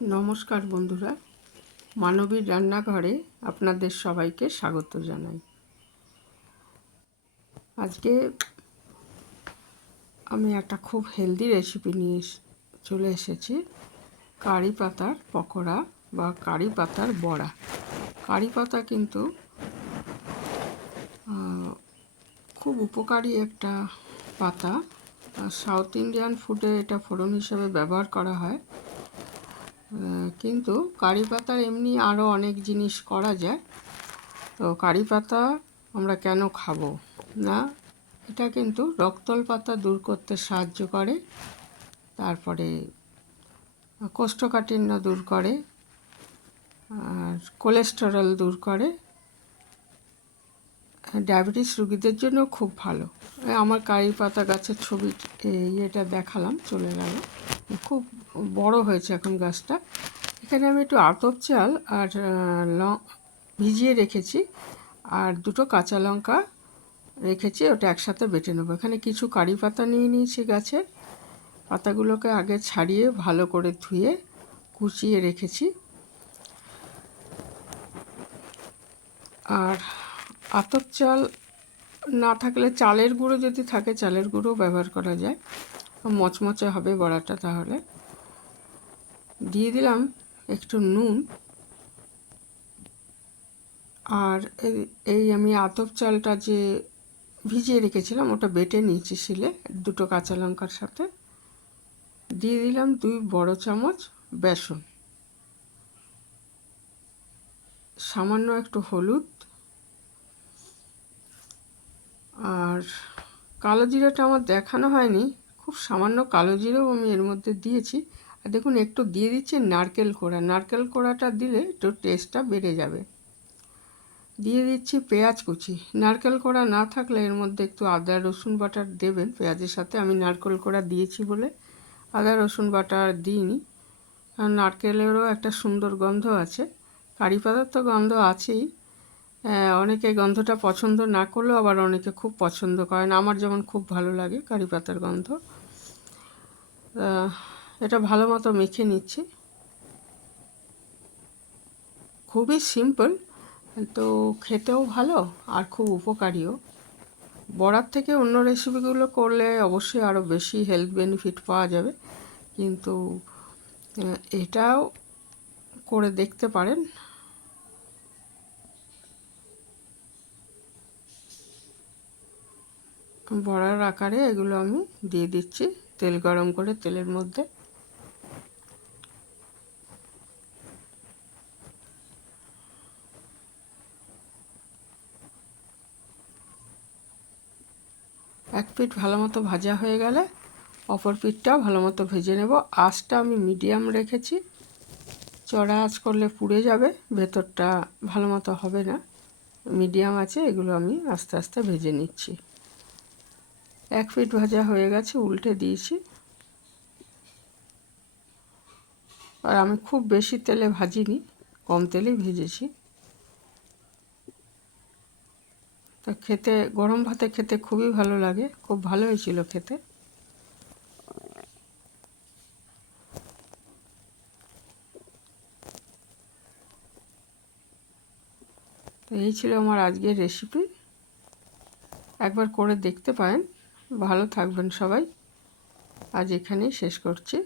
নমস্কার বন্ধুরা, মানবীর রান্নাঘরে আপনাদের সবাইকে স্বাগত জানাই। আজকে আমি একটা খুব হেলদি রেসিপি নিয়ে চলে এসেছি। কারি পাতার পকোড়া বা কারি পাতার বড়া। কারি পাতা কিন্তু খুব উপকারী একটা পাতা। সাউথ ইন্ডিয়ান ফুডে এটা ফোড়ন হিসেবে ব্যবহার করা হয়, কিন্তু কারি পাতার এমনি আরও অনেক জিনিস করা যায়। তো কারি পাতা আমরা কেন খাবো না? এটা কিন্তু রক্তল্পতা দূর করতে সাহায্য করে, তারপরে কোষ্ঠকাঠিন্য দূর করে, আর কোলেস্টেরল দূর করে। ডায়াবেটিস রোগীদের জন্য খুব ভালো। আমার কারি পাতা গাছের ছবি এটা দেখালাম, চলে গেল। খুব বড় হয়েছে এখন গাছটা। এখানে আমি একটু আতপ চাল আর ভিজিয়ে রেখেছি, আর দুটো কাঁচা লঙ্কা রেখেছি, ওটা একসাথে বেটে নেবো। এখানে কিছু কারি পাতা নিয়ে নিয়েছি গাছের। পাতাগুলোকে আগে ছাড়িয়ে ভালো করে ধুয়ে কুচিয়ে রেখেছি। আর আতপ চাল না থাকলে চালের গুঁড়ো যদি থাকে, চালের গুঁড়ো ব্যবহার করা যায়, মচমচে হবে বড়াটা। তাহলে দিয়ে দিলাম একটু নুন। আর এই আমি আতপ চালটা যে ভিজিয়ে রেখেছিলাম ওটা বেটে নিয়েছি শিলে, দুটো কাঁচা লঙ্কার সাথে। দিয়ে দিলাম 2 বড় চামচ বেসন, সামান্য একটু হলুদ, আর কালো জিরাটা আমার দেখানো হয়নি, খুব সামান্য কালো জিরাও আমি এর মধ্যে দিয়েছি। আর দেখুন একটু দিয়ে দিচ্ছি নারকেল কোড়া। নারকেল কোড়াটা দিলে একটু টেস্টটা বেড়ে যাবে। দিয়ে দিচ্ছি পেঁয়াজ কুচি। নারকেল কোড়া না থাকলে এর মধ্যে একটু আদা রসুন বাটা দেবেন পেঁয়াজের সাথে। আমি নারকেল কোড়া দিয়েছি বলে আদা রসুন বাটা আর দিইনি, কারণ নারকেলেরও একটা সুন্দর গন্ধ আছে। কারি পাতার তো গন্ধ আছেই। অনেকে গন্ধটা পছন্দ না করলেও আবার অনেকে খুব পছন্দ করেন। আমার যেমন খুব ভালো লাগে কারি পাতার গন্ধ। এটা ভালো মতো মেখে নিচ্ছি। খুবই সিম্পল, তো খেতেও ভালো আর খুব উপকারীও। বড়ার থেকে অন্য রেসিপিগুলো করলে অবশ্যই আরও বেশি হেলথ বেনিফিট পাওয়া যাবে, কিন্তু এটাও করে দেখতে পারেন। বড়ার আকারে এগুলো আমি দিয়ে দিচ্ছি তেল গরম করে, তেলের মধ্যে। এক পিঠ ভালো মতো ভাজা হয়ে গেলে অপর পিঠটাও ভালো মতো ভেজে নেব। আঁচটা আমি মিডিয়াম রেখেছি, চড়া আঁচ করলে পুড়ে যাবে, ভেতরটা ভালো মতো হবে না। মিডিয়াম আছে, এগুলো আমি আস্তে আস্তে ভেজে নিচ্ছি। এক পিঠ ভাজা হয়ে গেছে, উল্টে দিয়েছি। আর আমি খুব বেশি তেলে ভাজিনি, কম তেলেই ভেজেছি। তা খেতে, গরম ভাতে খেতে খুবই ভালো লাগে, খুব ভালো হয়েছিল খেতে। তো এই ছিল আমার আজকের রেসিপি। একবার করে দেখতে পারেন। ভালো থাকবেন সবাই। আজ এখানেই শেষ করছি।